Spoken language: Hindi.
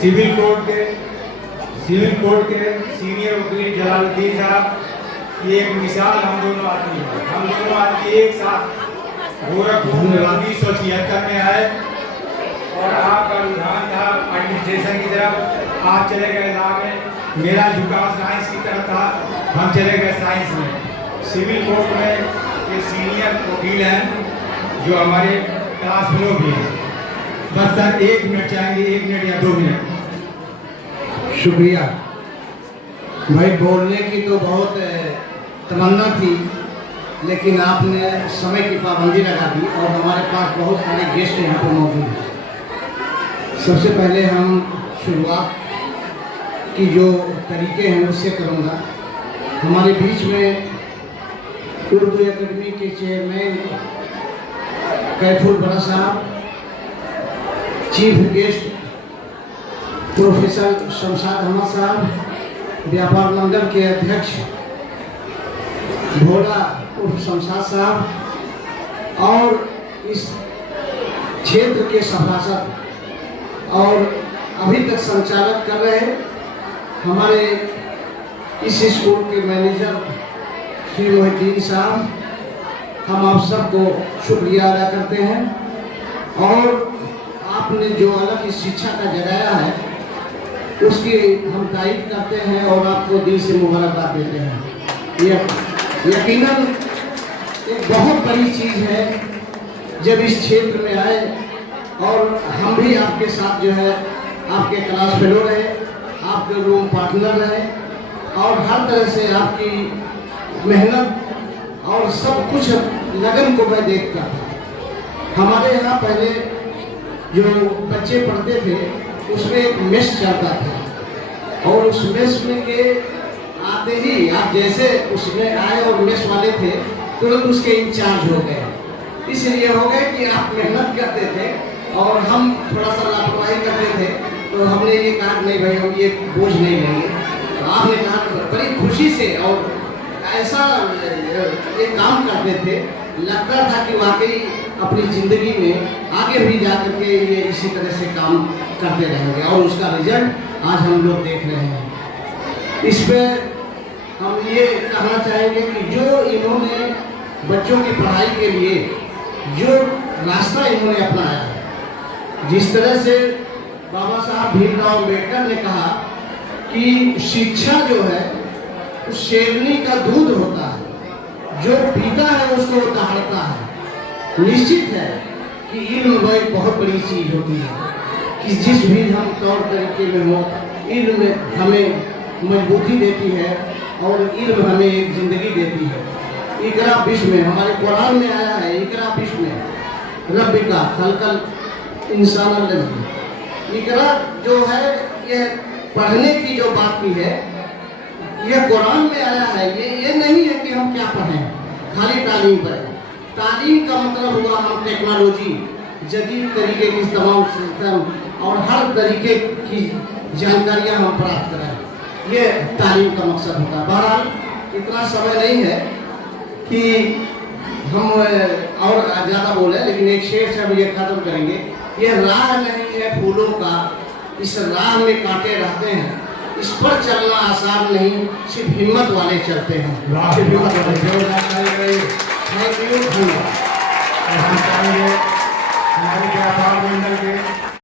सिविल कोर्ट के सीनियर वकील जलालुद्दीन साहब, ये एक मिसाल हम दोनों आदमी एक साथ गोरखपुर में 1976 में आए और आपका रुझान था एडमिनिस्ट्रेशन की तरफ, आप चले गए लॉ में, मेरा झुकाव साइंस की तरफ था, हम चले गए साइंस में। सिविल कोर्ट में ये सीनियर वकील हैं जो हमारे क्लास फेलो भी हैं। बस सर 1 मिनट चाहेंगे, 1 मिनट या 2 मिनट। शुक्रिया भाई, बोलने की तो बहुत तमन्ना थी, लेकिन आपने समय की पाबंदी लगा दी और हमारे पास बहुत सारे गेस्ट यहाँ पर मौजूद हैं। सबसे पहले हम शुरुआत की जो तरीके हैं उससे करूँगा। हमारे बीच में उर्दू एकेडमी के चेयरमैन कैफुल बड़ा साहब, chief guest professor Shamshad Ahmed साहब, व्यापार मंडल के अध्यक्ष भोला उर्फ शमशाद साहब, और इस क्षेत्र के सभासद और अभी तक संचालक कर रहे हमारे इस स्कूल के मैनेजर श्री मोहिद्दीन साहब, हम आप सबको शुक्रिया अदा करते हैं। और आपने जो अलग इस शिक्षा का जगाया है उसकी हम तारीफ करते हैं और आपको दिल से मुबारकबाद देते हैं। यह यकीनन एक बहुत बड़ी चीज़ है जब इस क्षेत्र में आए और हम भी आपके साथ जो है आपके क्लास फेलो रहे, आपके रूम पार्टनर रहे और हर तरह से आपकी मेहनत और सब कुछ लगन को मैं देखता था। हमारे यहाँ पहले जो बच्चे पढ़ते थे उसमें एक मेस चलता था और उस मेस में के आते ही आप जैसे उसमें आए और मेस वाले थे तुरंत उसके इंचार्ज हो गए। इसलिए हो गए कि आप मेहनत करते थे और हम थोड़ा सा लापरवाही करते थे, तो हमने ये कहा नहीं भाई हम ये बोझ नहीं लेंगे। तो आपने कहा बड़ी खुशी से और ऐसा एक काम करते थे, लगता था कि वाकई अपनी ज़िंदगी में आगे भी जा करके ये इसी तरह से काम करते रहेंगे और उसका रिजल्ट आज हम लोग देख रहे हैं। इस पर हम ये कहना चाहेंगे कि जो इन्होंने बच्चों की पढ़ाई के लिए जो रास्ता इन्होंने अपनाया है, जिस तरह से बाबा साहब भीमराव अम्बेडकर ने कहा कि शिक्षा जो है उस शेरनी का दूध होता है, जो पीता है उसको दहाड़ता है। निश्चित है कि इल्म एक बहुत बड़ी चीज़ होती है कि जिस भी हम तौर तरीके में हो, इल्म हमें मजबूती देती है और इल्म हमें एक ज़िंदगी देती है। इकरा बिस्म में हमारे कुरान में आया है, इकरा बिस्म में रब्बिका खलकल इंसान अल्लज़ी। इकरा जो है ये पढ़ने की जो बात की है ये कुरान में आया है। ये नहीं है कि हम क्या पढ़ें, खाली तालीम पढ़ें। तालीम का मतलब हुआ हम टेक्नोलॉजी, जदीद तरीके की तमाम सिस्टम और हर तरीके की जानकारियां हम प्राप्त करें, ये तालीम का मकसद होता है। बहरहाल इतना समय नहीं है कि हम और ज़्यादा बोले, लेकिन एक शेर से हम ये खत्म करेंगे। ये राह नहीं है फूलों का, इस राह में कांटे रहते हैं, इस पर चलना आसान नहीं, सिर्फ हिम्मत वाले चलते हैं। Thank you. हम चाहेंगे हमारे व्यापार मंडल के